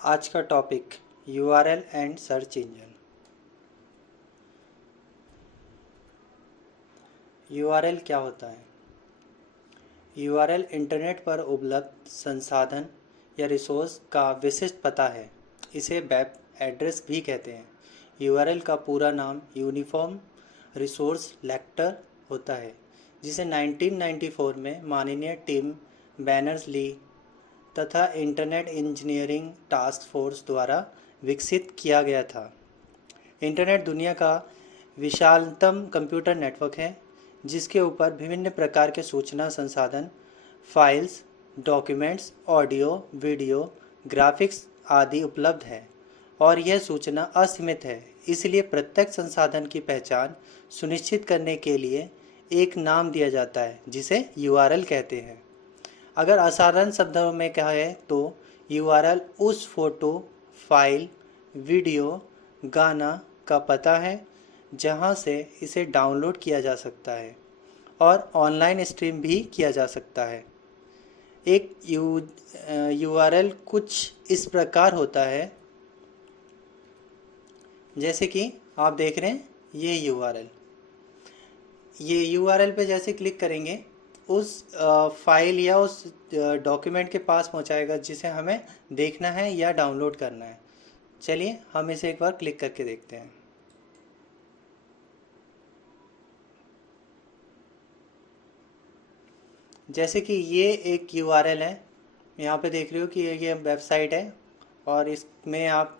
आज का topic URL and search engine. URL क्या होता है? यूआरएल इंटरनेट पर उपलब्ध संसाधन या रिसोर्स का विशिष्ट पता है। इसे वेब एड्रेस भी कहते हैं। यूआरएल का पूरा नाम यूनिफॉर्म रिसोर्स लेक्टर होता है, जिसे 1994 में माननीय टिम बैनर्स-ली तथा इंटरनेट इंजीनियरिंग टास्क फोर्स द्वारा विकसित किया गया था। इंटरनेट दुनिया का विशालतम कंप्यूटर नेटवर्क है, जिसके ऊपर विभिन्न प्रकार के सूचना संसाधन, files, documents, audio, video, graphics आदि उपलब्ध है और यह सूचना असीमित है। इसलिए प्रत्येक संसाधन की पहचान सुनिश्चित करने के लिए एक नाम दिया जाता है, जिसे यूआरएल कहते हैं। अगर असाधारण शब्दों में कहें तो यूआरएल उस फोटो, फाइल, वीडियो, गाना का पता है जहां से इसे डाउनलोड किया जा सकता है और ऑनलाइन स्ट्रीम भी किया जा सकता है। एक यूआरएल कुछ इस प्रकार होता है, जैसे कि आप देख रहे हैं ये यूआरएल पे जैसे क्लिक करेंगे उस फाइल या उस डॉक्यूमेंट के पास पहुंचाएगा जिसे हमें देखना है या डाउनलोड करना है। चलिए हम इसे एक बार क्लिक करके देखते हैं। जैसे कि ये एक यूआरएल है, यहाँ पे देख रहे हो कि ये वेबसाइट है और इसमें आप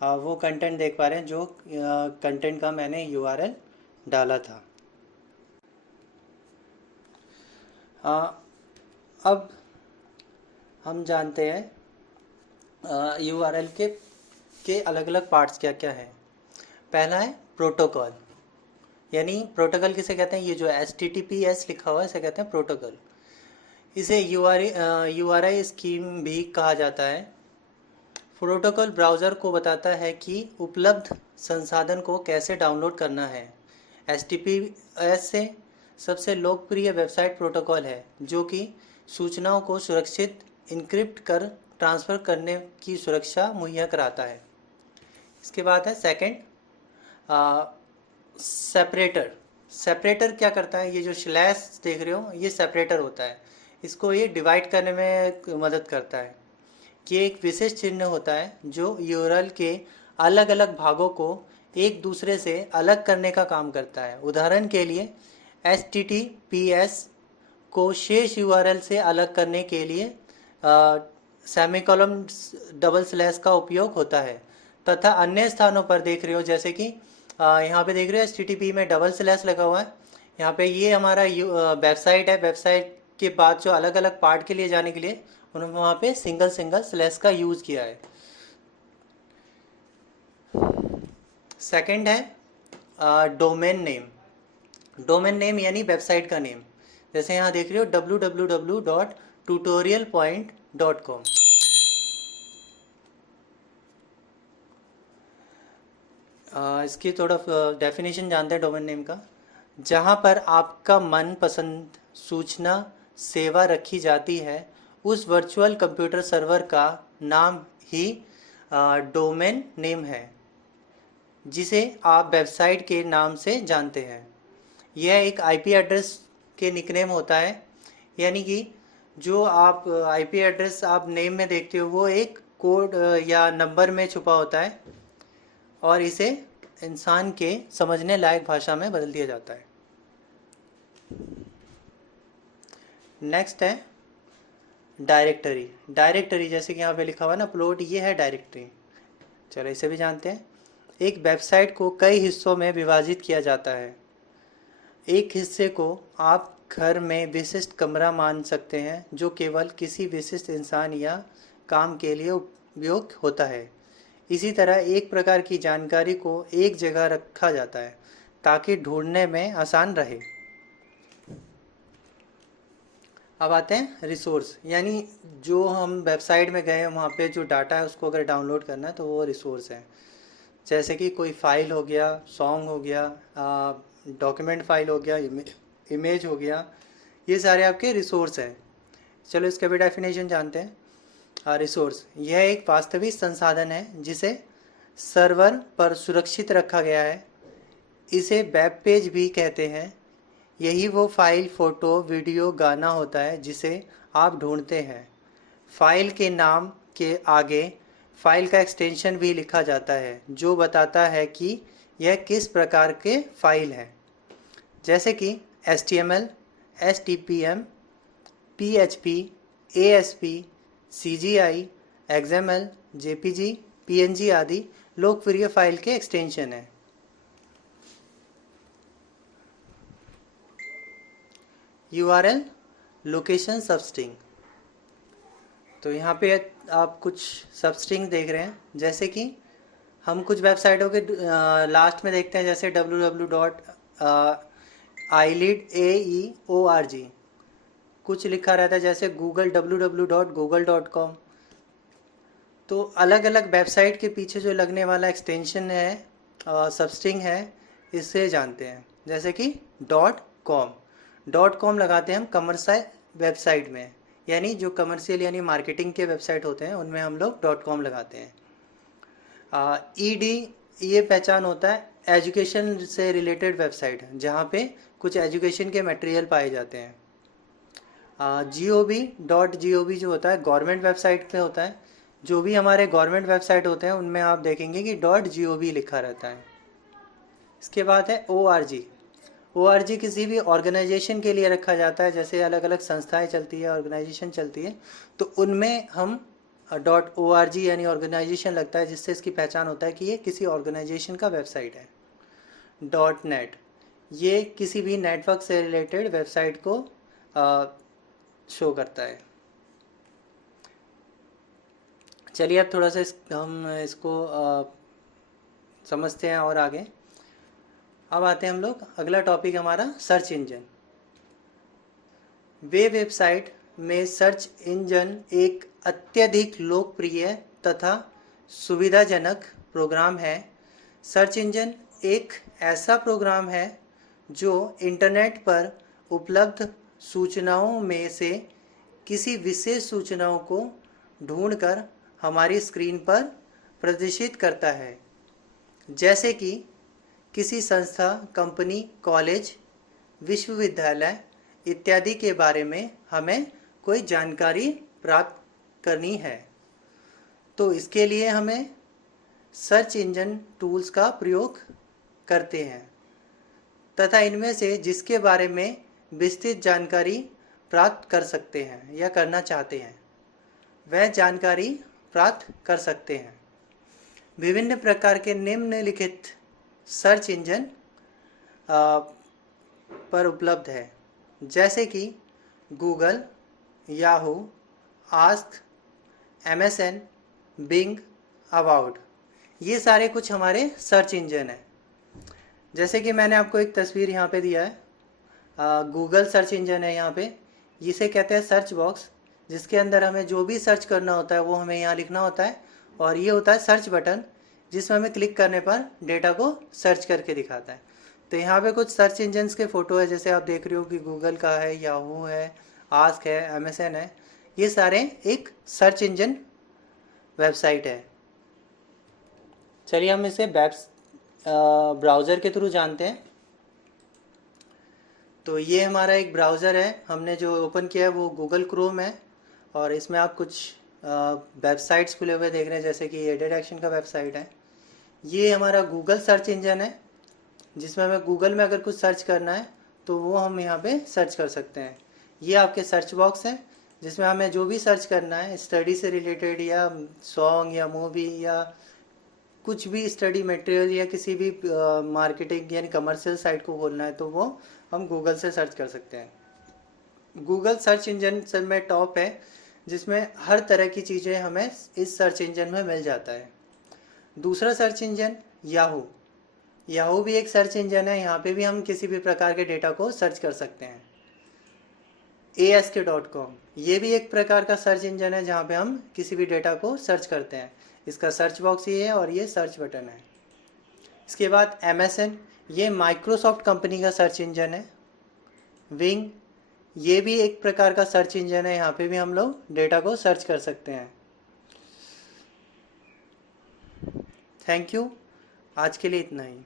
वो कंटेंट देख पा रहे हैं जो कंटेंट का मैंने यूआरएल डाला था। अब हम जानते हैं यूआरएल के अलग अलग पार्ट्स क्या क्या हैं। पहला है प्रोटोकॉल, यानी प्रोटोकॉल किसे कहते हैं? ये जो HTTPS लिखा हुआ है इसे कहते हैं प्रोटोकॉल। इसे URI स्कीम भी कहा जाता है। प्रोटोकॉल ब्राउज़र को बताता है कि उपलब्ध संसाधन को कैसे डाउनलोड करना है। HTTPS से सबसे लोकप्रिय वेबसाइट प्रोटोकॉल है, जो कि सूचनाओं को सुरक्षित इनक्रिप्ट कर ट्रांसफ़र करने की सुरक्षा मुहैया कराता है। इसके बाद है सेकंड सेपरेटर क्या करता है? ये जो स्लैश देख रहे हो ये सेपरेटर होता है। इसको ये डिवाइड करने में मदद करता है कि एक विशेष चिन्ह होता है जो यूआरएल के अलग अलग भागों को एक दूसरे से अलग करने का काम करता है। उदाहरण के लिए HTTPS को शेष यूआरएल से अलग करने के लिए सेमीकोलन डबल स्लैश का उपयोग होता है, तथा अन्य स्थानों पर देख रहे हो जैसे कि यहाँ पे देख रहे हो HTTP में डबल स्लैश लगा हुआ है। यहाँ पे ये हमारा वेबसाइट है। वेबसाइट के बाद जो अलग अलग पार्ट के लिए जाने के लिए उन्होंने वहाँ पे सिंगल स्लैश का यूज़ किया है। सेकंड है डोमेन नेम यानी वेबसाइट का नेम। जैसे यहाँ देख रहे हो www.tutorialpoint.com। इसकी थोड़ा डेफिनेशन जानते हैं डोमेन नेम का। जहाँ पर आपका मनपसंद सूचना सेवा रखी जाती है, उस वर्चुअल कंप्यूटर सर्वर का नाम ही डोमेन नेम है, जिसे आप वेबसाइट के नाम से जानते हैं। यह एक आईपी एड्रेस के निकनेम होता है, यानी कि जो आप आईपी एड्रेस आप नेम में देखते हो वो एक कोड या नंबर में छुपा होता है और इसे इंसान के समझने लायक भाषा में बदल दिया जाता है। नेक्स्ट है डायरेक्टरी जैसे कि यहाँ पे लिखा हुआ है ना अपलोड, ये है डायरेक्टरी। चलो इसे भी जानते हैं। एक वेबसाइट को कई हिस्सों में विभाजित किया जाता है। एक हिस्से को आप घर में विशिष्ट कमरा मान सकते हैं, जो केवल किसी विशिष्ट इंसान या काम के लिए उपयोग होता है। इसी तरह एक प्रकार की जानकारी को एक जगह रखा जाता है ताकि ढूंढने में आसान रहे। अब आते हैं रिसोर्स, यानी जो हम वेबसाइट में गए वहाँ पे जो डाटा है उसको अगर डाउनलोड करना है तो वो रिसोर्स है। जैसे कि कोई फाइल हो गया, सॉन्ग हो गया, डॉक्यूमेंट फाइल हो गया, इमेज हो गया, ये सारे आपके रिसोर्स हैं। चलो इसका भी डेफिनेशन जानते हैं। रिसोर्स यह एक वास्तविक संसाधन है जिसे सर्वर पर सुरक्षित रखा गया है। इसे वेब पेज भी कहते हैं। यही वो फाइल, फ़ोटो, वीडियो, गाना होता है जिसे आप ढूंढते हैं। फाइल के नाम के आगे फाइल का एक्सटेंशन भी लिखा जाता है जो बताता है कि यह किस प्रकार के फाइल है, जैसे कि HTML, HTML, PHP, ASP, CGI, XML, JPG, PNG आदि लोकप्रिय फाइल के एक्सटेंशन हैं। URL location substring. तो यहाँ पे आप कुछ सबस्ट्रिंग देख रहे हैं, जैसे कि हम कुछ वेबसाइटों के लास्ट में देखते हैं, जैसे www.ilead.org कुछ लिखा रहता है, जैसे गूगल www.google.com। तो अलग अलग वेबसाइट के पीछे जो लगने वाला एक्सटेंशन है, सबस्ट्रिंग है, इससे जानते हैं। जैसे कि .com लगाते हैं हम कमर्शियल वेबसाइट में, यानी जो कमर्शियल यानी मार्केटिंग के वेबसाइट होते हैं उनमें हम लोग .com लगाते हैं। ED ये पहचान होता है एजुकेशन से रिलेटेड वेबसाइट, जहाँ पे कुछ एजुकेशन के मटेरियल पाए जाते हैं। gov.gov जो होता है गवर्नमेंट वेबसाइट पे होता है। जो भी हमारे गवर्नमेंट वेबसाइट होते हैं उनमें आप देखेंगे कि .gov लिखा रहता है। इसके बाद है ORG किसी भी ऑर्गेनाइजेशन के लिए रखा जाता है, जैसे अलग अलग संस्थाएं चलती है, ऑर्गेनाइजेशन चलती है, तो उनमें हम .org यानी ऑर्गेनाइजेशन लगता है, जिससे इसकी पहचान होता है कि ये किसी ऑर्गेनाइजेशन का वेबसाइट है। .net ये किसी भी नेटवर्क से रिलेटेड वेबसाइट को शो करता है। चलिए अब थोड़ा सा हम इसको समझते हैं और आगे। अब आते हैं हम लोग, अगला टॉपिक हमारा सर्च इंजन। वेबसाइट में सर्च इंजन एक अत्यधिक लोकप्रिय तथा सुविधाजनक प्रोग्राम है। सर्च इंजन एक ऐसा प्रोग्राम है जो इंटरनेट पर उपलब्ध सूचनाओं में से किसी विशेष सूचनाओं को ढूंढकर हमारी स्क्रीन पर प्रदर्शित करता है। जैसे कि किसी संस्था, कंपनी, कॉलेज, विश्वविद्यालय इत्यादि के बारे में हमें कोई जानकारी प्राप्त करनी है, तो इसके लिए हमें सर्च इंजन टूल्स का प्रयोग करते हैं तथा इनमें से जिसके बारे में विस्तृत जानकारी प्राप्त कर सकते हैं या करना चाहते हैं वह जानकारी प्राप्त कर सकते हैं। विभिन्न प्रकार के निम्नलिखित सर्च इंजन पर उपलब्ध है, जैसे कि Google, Yahoo, Ask, MSN, Bing, About. ये सारे कुछ हमारे सर्च इंजन हैं। जैसे कि मैंने आपको एक तस्वीर यहाँ पे दिया है, गूगल सर्च इंजन है। यहाँ पे इसे कहते हैं सर्च बॉक्स, जिसके अंदर हमें जो भी सर्च करना होता है वो हमें यहाँ लिखना होता है, और ये होता है सर्च बटन, जिसमें हमें क्लिक करने पर डेटा को सर्च करके दिखाता है। तो यहाँ पे कुछ सर्च इंजन्स के फ़ोटो है, जैसे आप देख रहे हो कि गूगल का है, याहू है, आस्क है, MSN है। ये सारे एक सर्च इंजन वेबसाइट है। चलिए हम इसे ब्राउज़र के थ्रू जानते हैं। तो ये हमारा एक ब्राउज़र है, हमने जो ओपन किया है वो गूगल क्रोम है, और इसमें आप कुछ वेबसाइट्स खुले हुए देख रहे हैं, जैसे कि एडेड एक्शन का वेबसाइट है। ये हमारा गूगल सर्च इंजन है, जिसमें हमें गूगल में अगर कुछ सर्च करना है तो वो हम यहाँ पे सर्च कर सकते हैं। ये आपके सर्च बॉक्स है, जिसमें हमें जो भी सर्च करना है, स्टडी से रिलेटेड या सॉन्ग या मूवी या कुछ भी स्टडी मटेरियल या किसी भी मार्केटिंग यानी कमर्शियल साइट को खोलना है, तो वो हम गूगल से सर्च कर सकते हैं। गूगल सर्च इंजन सब में टॉप है, जिसमें हर तरह की चीज़ें हमें इस सर्च इंजन में मिल जाता है। दूसरा सर्च इंजन याहू भी एक सर्च इंजन है। यहाँ पे भी हम किसी भी प्रकार के डेटा को सर्च कर सकते हैं। ASK.com ये भी एक प्रकार का सर्च इंजन है, जहाँ पे हम किसी भी डेटा को सर्च करते हैं। इसका सर्च बॉक्स ये है और ये सर्च बटन है। इसके बाद MSN, ये माइक्रोसॉफ्ट कंपनी का सर्च इंजन है। विंग ये भी एक प्रकार का सर्च इंजन है, यहाँ पे भी हम लोग डेटा को सर्च कर सकते हैं। Thank you. आज के लिए इतना ही।